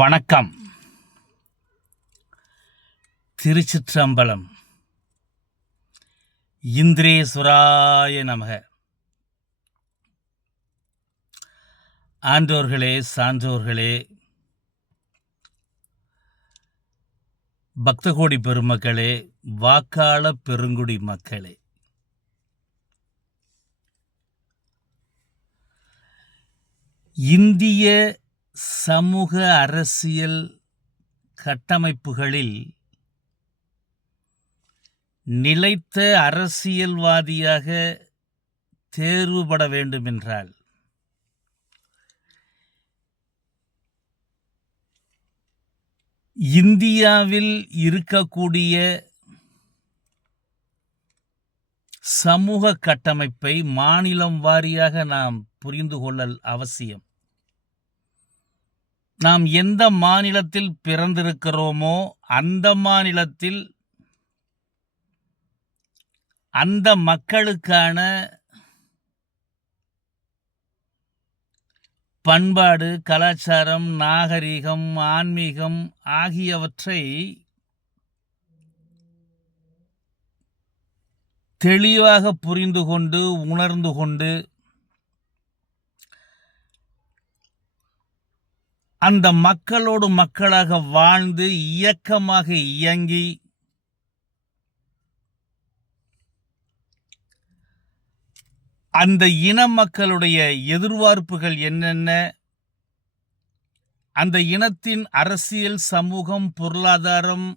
வணக்கம். திருச்சிற்றம்பலம். இந்திரேஸ்வராய நமக. ஆண்டோர்களே, சான்றோர்களே, பக்தகோடி பெருமக்களே, வாக்காள பெருங்குடி மக்களே, இந்திய சமூக அரசியல் கட்டமைப்புகளில் நிலைத்த அரசியல்வாதியாக தேர்வுபட வேண்டுமென்றால் இந்தியாவில் இருக்கக்கூடிய சமூக கட்டமைப்பை மாநிலம் வாரியாக நாம் புரிந்து கொள்ளல் அவசியம். நாம் எந்த மாநிலத்தில் பிறந்திருக்கிறோமோ அந்த மாநிலத்தில் அந்த மக்களுக்கான பண்பாடு, கலாச்சாரம், நாகரிகம், ஆன்மீகம் ஆகியவற்றை தெளிவாக புரிந்து கொண்டு உணர்ந்து கொண்டு அந்த மக்களோடு மக்களாக வாழ்ந்து இயக்கமாக இயங்கி அந்த இன மக்களுடைய எதிர்பார்ப்புகள் என்னென்ன, அந்த இனத்தின் அரசியல், சமூகம், பொருளாதாரம்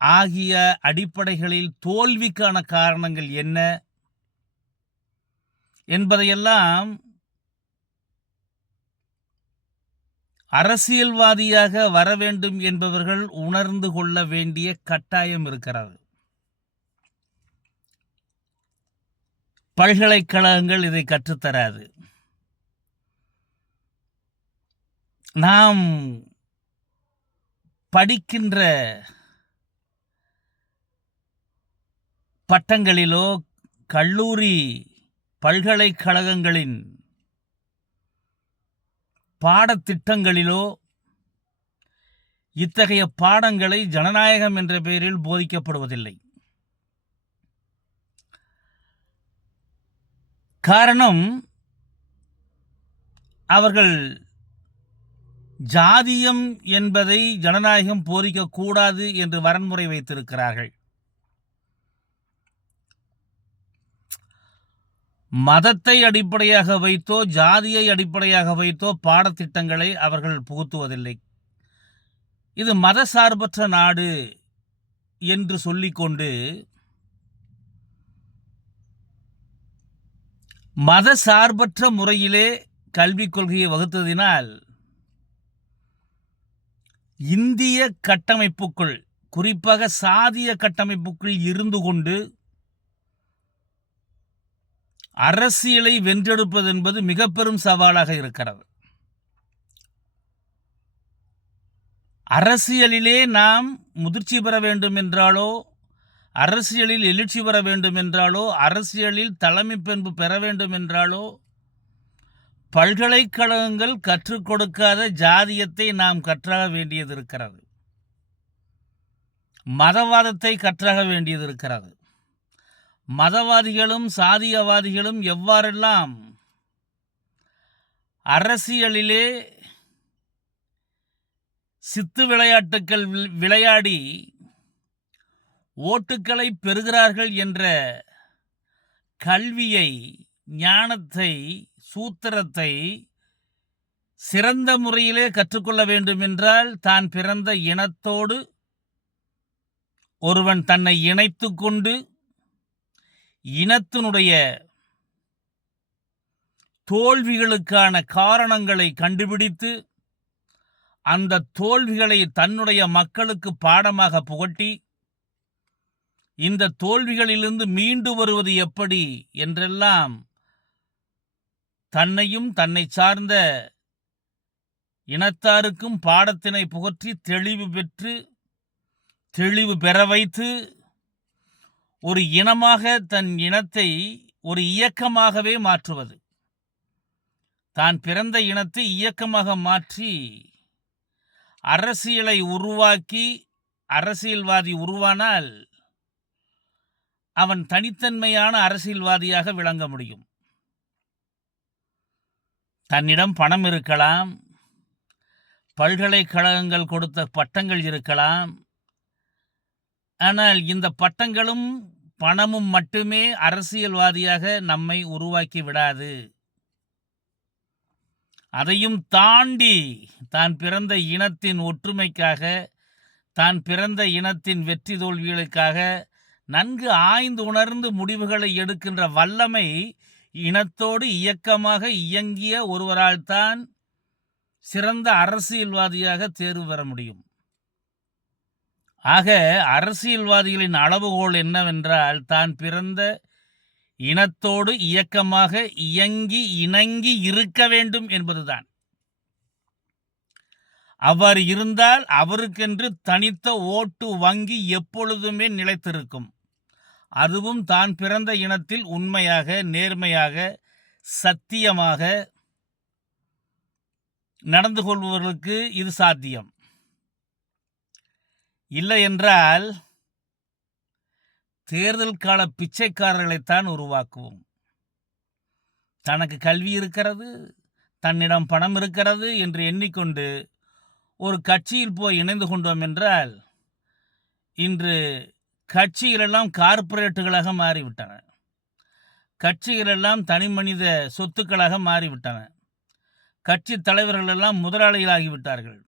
ஆகிய அடிப்படைகளில் தோல்விக்கான காரணங்கள் என்ன என்பதையெல்லாம் அரசியல்வாதியாக வர வேண்டும் என்பவர்கள் உணர்ந்து கொள்ள வேண்டிய கட்டாயம் இருக்கிறது. பல்கலைக்கழகங்கள் இதை கற்றுத்தராது. நாம் படிக்கின்ற பட்டங்களிலோ கல்லூரி பல்கலைக்கழகங்களின் பாடத்திட்டங்களிலோ இத்தகைய பாடங்களை ஜனநாயகம் என்ற பெயரில் போதிக்கப்படுவதில்லை. காரணம், அவர்கள் ஜாதியம் என்பதை ஜனநாயகம் போதிக்கக்கூடாது என்று வரன்முறை வைத்திருக்கிறார்கள். மதத்தை அடிப்படையாக வைத்தோ ஜாதியை அடிப்படையாக வைத்தோ பாடத்திட்டங்களை அவர்கள் புகுத்துவதில்லை. இது மதசார்பற்ற நாடு என்று சொல்லிக்கொண்டு மதசார்பற்ற முறையிலே கல்விக் கொள்கையை வகுத்ததினால் இந்திய கட்டமைப்புக்குள், குறிப்பாக சாதிய கட்டமைப்புக்குள் இருந்து கொண்டு அரசியலை வென்றெடுப்பது என்பது மிக பெரும் சவாலாக இருக்கிறது. அரசியலிலே நாம் முதிர்ச்சி பெற வேண்டும் என்றாலோ, அரசியலில் எழுச்சி பெற வேண்டும் என்றாலோ, அரசியலில் தலைமை பண்பு பெற வேண்டும் என்றாலோ, பல்கலைக்கழகங்கள் கற்றுக் கொடுக்காத ஜாதியத்தை நாம் கற்றாக வேண்டியது இருக்கிறது. மதவாதத்தை கற்றாக வேண்டியது இருக்கிறது. மதவாதிகளும் சாதியவாதிகளும் எவ்வாறெல்லாம் அரசியலிலே சித்து விளையாட்டுக்கள் விளையாடி ஓட்டுக்களை பெறுகிறார்கள் என்ற கல்வியை, ஞானத்தை, சூத்திரத்தை சிறந்த முறையிலே கற்றுக்கொள்ள வேண்டும் என்றால் தான் பிறந்த இனத்தோடு ஒருவன் தன்னை இணைத்து கொண்டு இனத்தினுடைய தோல்விகளுக்கான காரணங்களை கண்டுபிடித்து அந்த தோல்விகளை தன்னுடைய மக்களுக்கு பாடமாக புகட்டி இந்த தோல்விகளிலிருந்து மீண்டு வருவது எப்படி என்றெல்லாம் தன்னையும் தன்னை சார்ந்த இனத்தாருக்கும் பாடத்தினை புகற்றி தெளிவு பெற வைத்து ஒரு இனமாக தன் இனத்தை ஒரு இயக்கமாகவே மாற்றுவது, தான் பிறந்த இனத்தை இயக்கமாக மாற்றி அரசியலை உருவாக்கி அரசியல்வாதி உருவானால் அவன் தனித்தன்மையான அரசியல்வாதியாக விளங்க முடியும். தன்னிடம் பணம் இருக்கலாம், பல்கலைக்கழகங்கள் கொடுத்த பட்டங்கள் இருக்கலாம். ஆனால் இந்த பட்டங்களும் பணமும் மட்டுமே அரசியல்வாதியாக நம்மை உருவாக்கி விடாது. அதையும் தாண்டி தான் பிறந்த இனத்தின் ஒற்றுமைக்காக, தான் பிறந்த இனத்தின் வெற்றி தோல்விகளுக்காக நன்கு ஆய்ந்து உணர்ந்து முடிவுகளை எடுக்கின்ற வல்லமை இனத்தோடு இயக்கமாக இயங்கிய ஒருவரால் தான் சிறந்த அரசியல்வாதியாக தேர்வு பெற முடியும். ஆக அரசியல்வாதிகளின் அளவுகோல் என்னவென்றால், தான் பிறந்த இனத்தோடு இயக்கமாக இயங்கி இணங்கி இருக்க வேண்டும் என்பதுதான். அவ்வாறு இருந்தால் அவருக்கென்று தனித்த ஓட்டு வங்கி எப்பொழுதுமே நிலைத்திருக்கும். அதுவும் தான் பிறந்த இனத்தில் உண்மையாக, நேர்மையாக, சத்தியமாக நடந்து கொள்பவர்களுக்கு இது சாத்தியம். இல்லை என்றால் தேர்தல் கால பிச்சைக்காரர்களைத்தான் உருவாக்குவோம். தனக்கு கல்வி இருக்கிறது, தன்னிடம் பணம் இருக்கிறது என்று எண்ணிக்கொண்டு ஒரு கட்சியில் போய் இணைந்து கொண்டோம் என்றால் இன்று கட்சிகளெல்லாம் கார்ப்பரேட்டுகளாக மாறிவிட்டன. கட்சிகளெல்லாம் தனி மனித சொத்துக்களாக மாறிவிட்டன. கட்சி தலைவர்கள் எல்லாம் முதலாளிகளாகிவிட்டார்கள்.